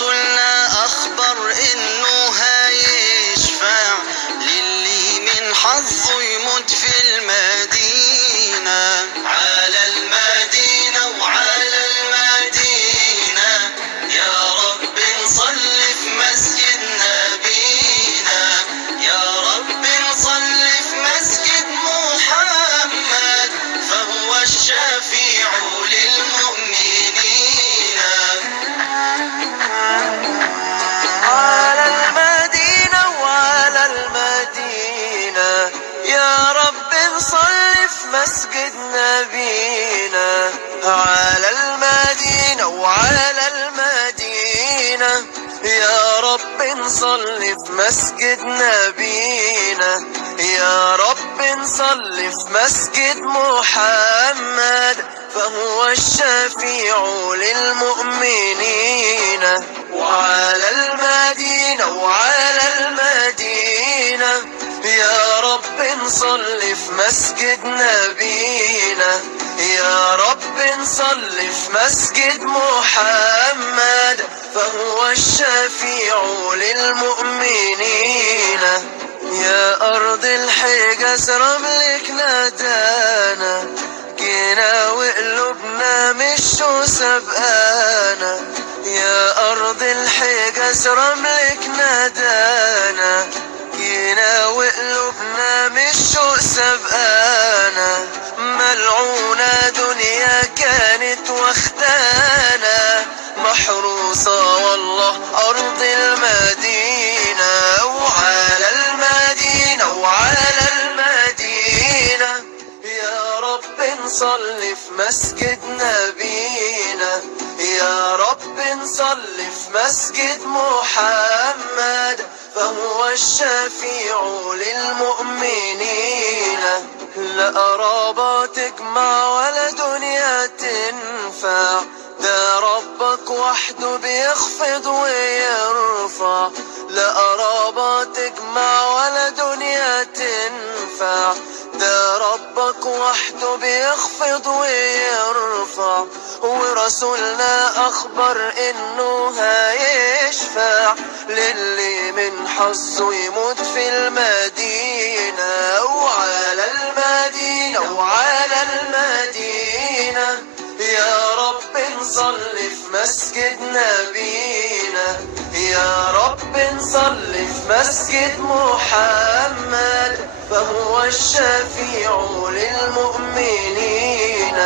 ورسولنا أخبر إنه هيشفع للي من حظه يموت في المدينة. على المدينة وعلى المدينة يا رب نصلي في مسجد نبينا، يا رب نصلي في مسجد محمد فهو الشفيع للمؤمنين. على المدينة وعلى المدينة يا رب نصلي في مسجد نبينا، على المدينة وعلى المدينة يا رب نصلي في مسجد نبينا، يا رب نصلي في مسجد محمد فهو الشفيع للمؤمنين. وعلى المدينة وعلى المدينة يا رب نصلي في مسجد نبينا، يا رب نصلي في مسجد محمد فهو الشفيع للمؤمنين. يا أرض الحجاز رملك نادانا، جينا وقلوبنا مش سبقانا. يا أرض الحجاز رملك نادانا، جينا وقلوبنا مش سبقانا. ملعونة دنيا كانت واخدانا، محروسة والله أرض المدينة. وعلى المدينة وعلى المدينة يا رب نصلي في مسجد نبينا، يا رب نصلي في مسجد محمد فهو الشفيع للمؤمنين. لا قرابة تجمع ولا دنيا تنفع، ده ربك وحده بيخفض ويرفع. لا قرابة تجمع ولا دنيا تنفع، ده ربك وحده بيخفض ويرفع. ورسولنا أخبر إنه هيشفع للي من حظه يموت في المدينة. وعلى المدينة وعلى المدينة يا رب نصلي في مسجد نبينا، يا رب نصلي في مسجد محمد فهو الشفيع للمؤمنين.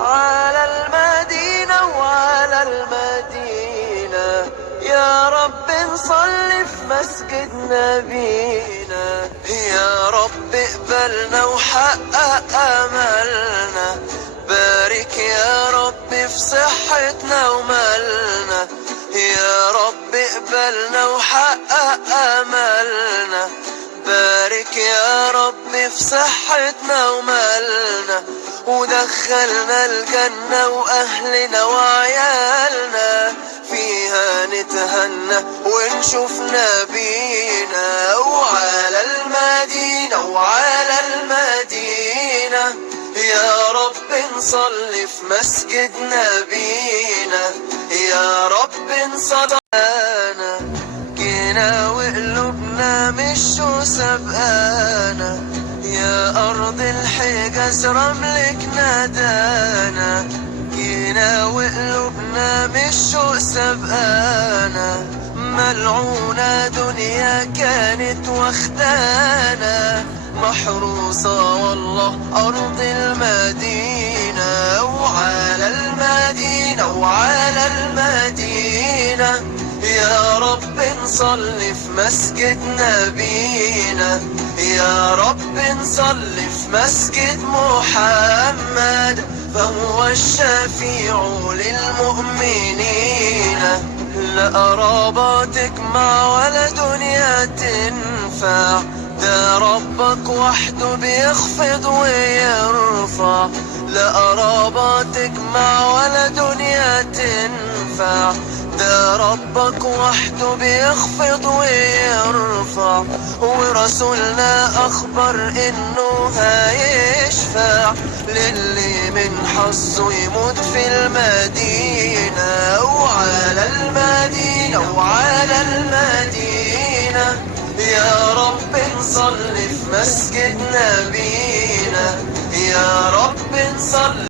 على المدينة وعلى المدينة يا رب نصلي في مسجد نبينا، يا رب اقبلنا وحقق املنا. بارك يا رب في صحتنا ومالنا، يا رب اقبلنا وحقق املنا. بارك يا رب في صحتنا ومالنا، ودخلنا الجنة وأهلنا وعيالنا فيها نتهنى ونشوف نبينا. وعلى المدينة وعلى المدينة يا رب نصلي في مسجد نبينا، يا رب نصلي. جينا وقلوبنا مش سبقانا، يا أرض الحجاز رملك نادانا. جينا وقلوبنا مش سبقانا، ملعونة دنيا كانت واخدانا، محروسة والله أرض المدينة. وعلى المدينة وعلى المدينة يا رب نصلي في مسجد نبينا، يا رب نصلي في مسجد محمد فهو الشفيع للمؤمنين. لا قرابة تجمع ولا دنيا تنفع، ده ربك وحده بيخفض ويرفع. لا قرابة تجمع ولا دنيا تنفع، ده ربك وحده بيخفض ويرفع. ورسولنا أخبر إنه هيشفع للي من حظه يموت في المدينة. وعلى المدينة وعلى المدينة. يا رب نصلي في مسجد نبينا، يا رب نصلي